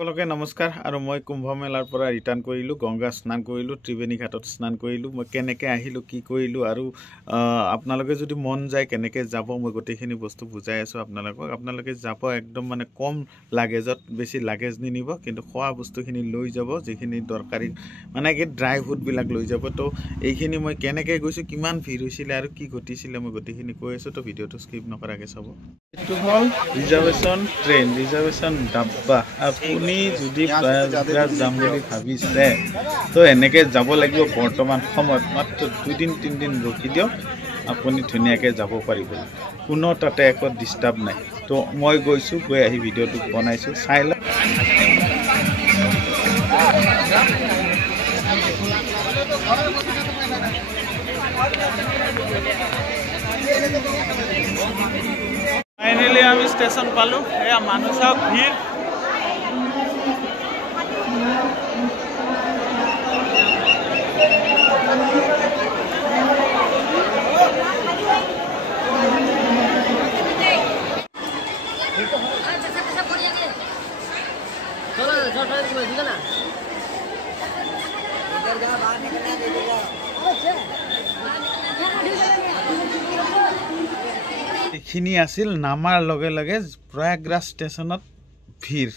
সকলোকে নমস্কাৰ আৰু মই কুম্ভ মেলাৰ পৰা ৰিটাৰ্ণ কৰিলোঁ গংগা স্নান কৰিলোঁ ত্ৰিবেণী ঘাটত স্নান কৰিলোঁ মই কেনেকৈ আহিলোঁ কি কৰিলোঁ আৰু আপোনালোকে যদি মন যায় কেনেকৈ যাব মই গোটেইখিনি বস্তু বুজাই আছোঁ আপোনালোকে যাব একদম মানে কম লাগেজত বেছি লাগেজ নিনিব কিন্তু খোৱা বস্তুখিনি লৈ যাব যিখিনি দৰকাৰী মানে কি ড্ৰাই ফ্ৰুটবিলাক লৈ যাব তো এইখিনি মই কেনেকৈ গৈছোঁ কিমান ভিৰ হৈছিলে আৰু কি ঘটিছিলে মই গোটেইখিনি কৈ আছোঁ তো ভিডিঅ'টো স্কিপ নকৰাকৈ চাব এইটো হ'ল ৰিজাৰ্ভেশ্যন ট্ৰেইন ৰিজাৰ্ভেশ্যন ডাব্বা আপুনি যদি প্ৰয়াগৰাজ যাম বুলি ভাবিছে তো এনেকৈ যাব লাগিব বৰ্তমান সময়ত মাত্ৰ 2-3 দিন ৰখি দিয়ক আপুনি ধুনীয়াকৈ যাব পাৰিব কোনো তাতে একো ডিষ্টাৰ্ব নাই তো মই গৈছোঁ গৈ আহি ভিডিঅ'টো বনাইছোঁ চাই লওক ফাইনেলি আমি ষ্টেচন পালোঁ এয়া মানুহ চাওক ভিৰ এইখিনি আছিল নামাৰ লগে লগে প্ৰয়াগৰাজ ষ্টেচনত ভিৰ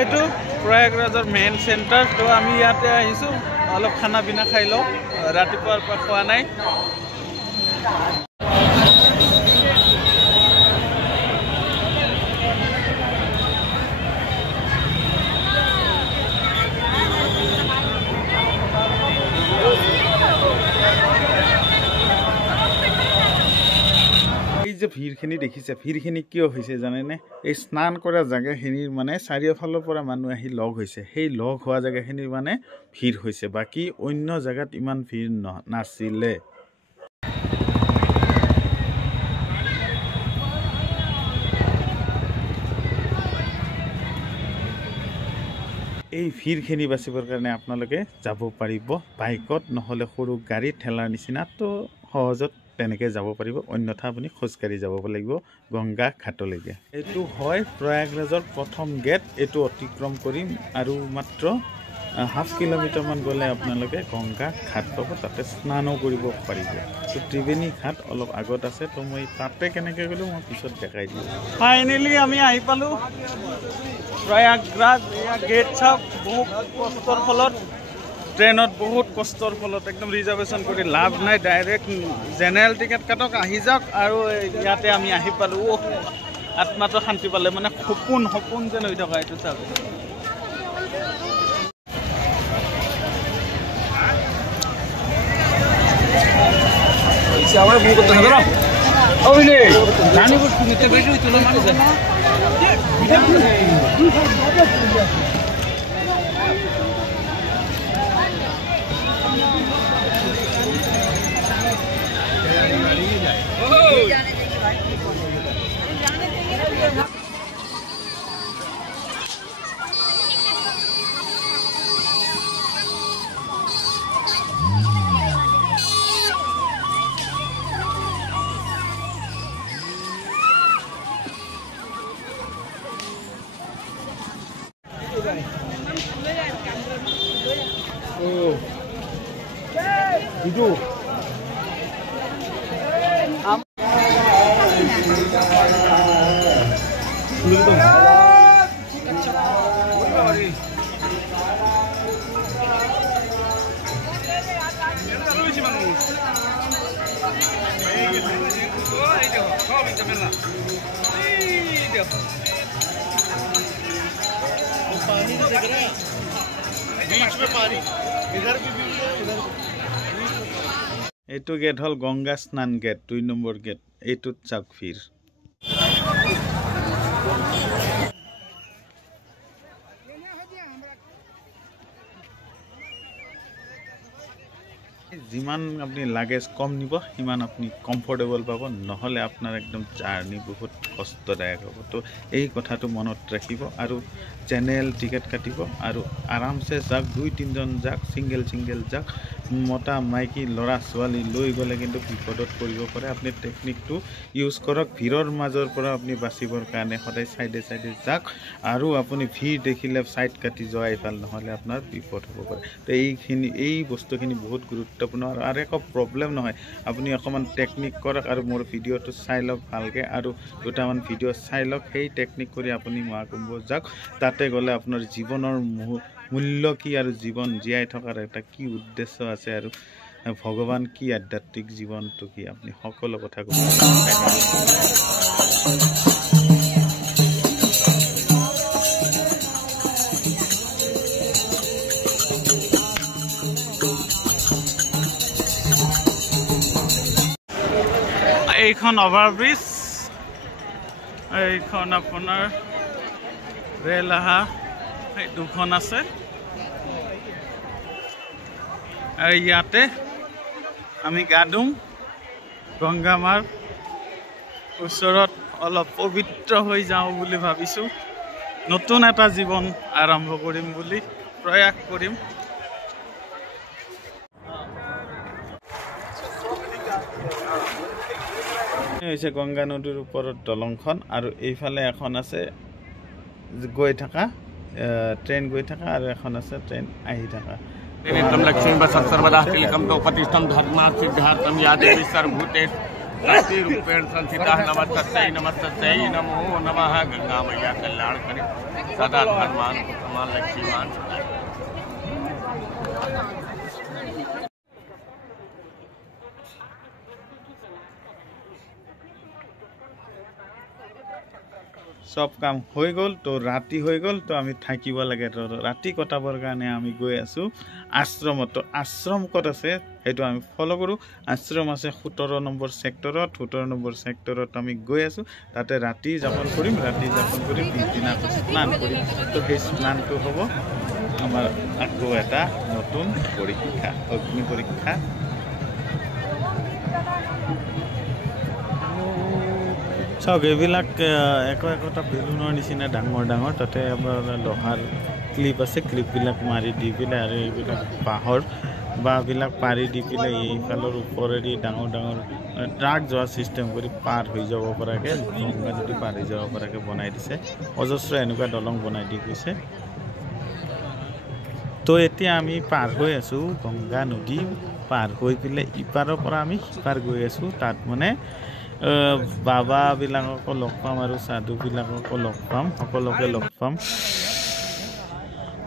এইটো প্ৰয়াগৰাজৰ মেইন চেণ্টাৰ তো আমি ইয়াতে আহিছোঁ অলপ খানা পিনা খাই লওঁ ৰাতিপুৱাৰ পৰা খোৱা নাই যে ভিৰখিনি দেখিছে ভিৰখিনি কিয় হৈছে জানেনে এই স্নান কৰা জেগাখিনিৰ মানে চাৰিওফালৰ পৰা মানুহ আহি লগ হৈছে সেই লগ হোৱা জেগাখিনিৰ মানে ভিৰ হৈছে বাকী অন্য জেগাত ইমান ভিৰ নাছিলে এই ভিৰখিনি বাচিবৰ কাৰণে আপোনালোকে যাব পাৰিব বাইকত নহ'লে সৰু গাড়ী ঠেলাৰ নিচিনা তো সহজত তেনেকৈ যাব পাৰিব অন্যথা আপুনি খোজকাঢ়ি যাব লাগিব গংগা ঘাটলৈকে এইটো হয় প্ৰয়াগৰাজৰ প্ৰথম গেট এইটো অতিক্ৰম কৰিম আৰু মাত্ৰ 0.5 কিলোমিটাৰমান গ'লে আপোনালোকে গংগা ঘাট পাব তাতে স্নানো কৰিব পাৰিব তো ত্ৰিবেণী ঘাট অলপ আগত আছে তো মই তাতে কেনেকৈ গ'লোঁ মই পিছত দেখাই দিম ফাইনেলি আমি আহি পালোঁ প্ৰয়াগৰাজ এয়া গেট চাওক বহুত কষ্টৰ ফলত ট্ৰেইনত বহুত কষ্টৰ ফলত একদম ৰিজাৰ্ভেশ্যন কৰি লাভ নাই ডাইৰেক্ট জেনেৰেল টিকেট কাটক আহি যাওক আৰু ইয়াতে আমি আহি পালোঁ আত্মাটো শান্তি পালে মানে সপোন যেন হৈ থকা এইটো চাওক itu बीच में पानी इधर भी बीच है उधर এইটো গেট হল গংগা স্নান গেট 2 নম্বৰ গেট এইটোত চাওক ভিৰ যিমান আপনি লাগেজ কম নিব সিমান আপনি কমফৰ্টেবল পাব নহলে আপোনাৰ একদম জাৰ্নি বহুত কষ্টদায়ক হ'ব তো এই কথাটো মনত ৰাখিব আৰু জেনেৰেল টিকেট কাটিব আৰু আৰামসে যাক 2-3 জন যাক সিঙ্গেল যাক মতা মাইকী ল'ৰা ছোৱালী লৈ গ'লে কিন্তু বিপদত পৰিব পাৰে। আপুনি টেকনিকটো ইউজ কৰক। ভিৰৰ মাজৰ পৰা আপুনি বাচিবৰ কাৰণে সদায় চাইডে চাইডে যাওক আৰু আপুনি ভিৰ দেখিলে ছাইড কাটি যোৱাই ভাল, নহ'লে আপোনাৰ বিপদ হ'ব পাৰে। তো এই বস্তুখিনি বহুত গুৰুত্বপূৰ্ণ আৰু একো প্ৰব্লেম নহয়। আপুনি অকণমান টেকনিক কৰক আৰু মোৰ ভিডিঅ'টো চাই লওক ভালকৈ আৰু দুটামান ভিডিঅ' চাই লওক। সেই টেকনিক কৰি আপুনি মহাকুম্ভ যাওক। তাতে গ'লে আপোনাৰ জীৱনৰ মূল্য কি আৰু জীৱন জীয়াই থকাৰ এটা কি উদ্দেশ্য আছে আৰু ভগৱান কি, আধ্যাত্মিক জীৱনটো কি, আপুনি সকলো কথা ক'ব। এইখন অভাৰব্ৰিজ, এইখন আপোনাৰ ৰেল আহা দুখন আছে আৰু ইয়াতে আমি গা ধুম। গংগা মাৰ ওচৰত অলপ পবিত্ৰ হৈ যাওঁ বুলি ভাবিছোঁ। নতুন এটা জীৱন আৰম্ভ কৰিম বুলি প্ৰয়াস কৰিম। হৈছে গংগা নদীৰ ওপৰত দলংখন আৰু এইফালে এখন আছে গৈ থকা ট্ৰেইন গৈ থকা আৰু এখন আছে ট্ৰেইন আহি থকা। लक्ष्मी बसव सर्वदा तिलकम तो प्रतिष्ठम धर्मा सिद्धार्थम यादेवी सर्वभूते रूपेण संस्थिता नमस्तस्यै नमस्तस्यै नमो नमः। गंगा मैया कल्याण करे सदा धर्मान पुत्रमान लक्ष्मीमान। সব কাম হৈ গ'ল, তো ৰাতি হৈ গ'ল, তো আমি থাকিব লাগে। তো ৰাতি কটাবৰ কাৰণে আমি গৈ আছোঁ আশ্ৰমত। তো আশ্ৰম ক'ত আছে সেইটো আমি ফ'ল' কৰোঁ। আশ্ৰম আছে 17 নম্বৰ ছেক্টৰত। 17 নম্বৰ ছেক্টৰত আমি গৈ আছোঁ। তাতে ৰাতি যাপন কৰিম। ৰাতি যাপন কৰি পিছদিনা স্নান কৰিম। তো সেই স্নানটো হ'ব আমাৰ আকৌ এটা নতুন পৰীক্ষা, অগ্নি পৰীক্ষা। চাওক, এইবিলাক একোটা বেলুনৰ নিচিনা ডাঙৰ ডাঙৰ, তাতে আপোনাৰ লোহাৰ ক্লিপ আছে। ক্লিপবিলাক মাৰি দি পেলাই আৰু এইবিলাক বাঁহবিলাক পাৰি দি পেলাই এইফালৰ ওপৰেদি ডাঙৰ ডাঙৰ ট্ৰাক যোৱা ছিষ্টেম কৰি পাৰ হৈ যাব পৰাকৈ, গংগা নদী পাৰ হৈ যাব পৰাকৈ বনাই দিছে। অজস্ৰ এনেকুৱা দলং বনাই দি গৈছে। তো এতিয়া আমি পাৰ হৈ আছোঁ গংগা নদী পাৰ হৈ পেলাই ইপাৰৰ পৰা আমি সিপাৰ গৈ আছোঁ। তাত মানে বাবাবিলাককো লগ পাম আৰু সাধুবিলাককো লগ পাম, সকলোকে লগ পাম।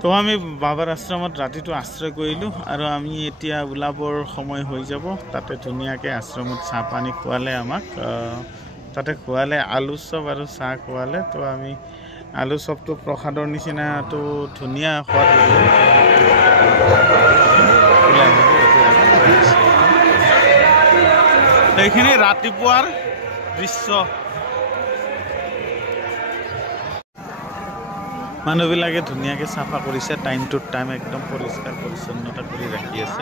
তো আমি বাবাৰ আশ্ৰমত ৰাতিটো আশ্ৰয় কৰিলোঁ আৰু আমি এতিয়া ওলাবৰ সময় হৈ যাব। তাতে ধুনীয়াকৈ আশ্ৰমত চাহ পানী খোৱালে আমাক, তাতে খোৱালে আলু চপ আৰু চাহ খোৱালে। তো আমি আলু চপটো প্ৰসাদৰ নিচিনাটো ধুনীয়া সোৱাদ লাগে। এইখিনি ৰাতিপুৱাৰ দৃশ্য। মানুহবিলাকে ধুনীয়াকৈ চাফা কৰিছে, টাইম টু টাইম একদম পৰিষ্কাৰ পৰিচ্ছন্নতা কৰি ৰাখি আছে।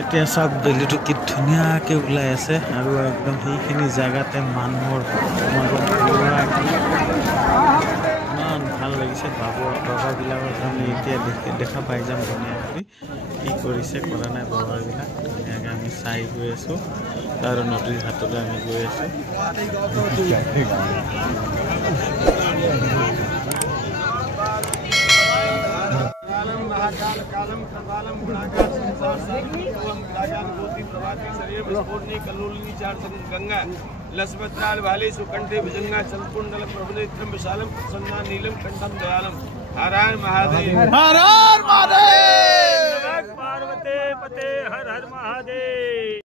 এতিয়া চাওক, বেলিটো কি ধুনীয়াকৈ ওলাই আছে আৰু একদম সেইখিনি জেগাতে মানুহৰ ইমান ভাল লাগিছে। বাবাবিলাকৰ আমি এতিয়া দেখা পাই যাম ধুনীয়া কৰি কি কৰিছে কৰা নাই বাবাবিলাক। ধুনীয়াকৈ আমি চাই গৈ আছোঁ আৰু নদীৰ ঘাটলৈ আমি গৈ আছোঁ। गंगा लसपत्राल वाले सुकंठे भुजंगा चलकुंडल प्रभनेत्रम विशालम प्रसन्ना नीलम कंठम दयालम। हर हर महादेव, हर हर महादेव, पार्वती पते हर हर महादेव।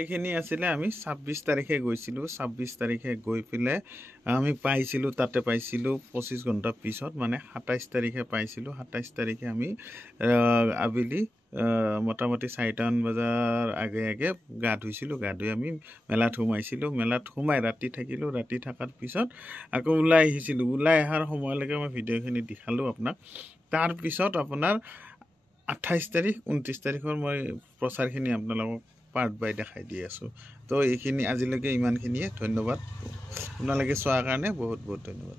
এইখিনি আছিলে আমি 26 তাৰিখে গৈছিলোঁ 26 তাৰিখে গৈ পেলাই আমি পাইছিলোঁ তাতে পাইছিলোঁ 25 ঘণ্টা পিছত মানে 27 তাৰিখে পাইছিলোঁ 27 তাৰিখে আমি আবেলি মোটামুটি 4টামান বজাৰ আগে আগে গা ধুইছিলোঁ গা ধুই আমি মেলাত সোমাইছিলোঁ মেলাত সোমাই ৰাতি থাকিলোঁ ৰাতি থকাৰ পিছত আকৌ ওলাই আহিছিলোঁ ওলাই অহাৰ সময়লৈকে মই ভিডিঅ'খিনি দেখালোঁ আপোনাক তাৰপিছত আপোনাৰ 28 তাৰিখ 29 তাৰিখৰ মই প্ৰচাৰখিনি আপোনালোকক পাৰ্ট বাই দেখাই দি আছোঁ তো এইখিনি আজিলৈকে ইমানখিনিয়ে ধন্যবাদ আপোনালোকে চোৱাৰ কাৰণে বহুত বহুত ধন্যবাদ।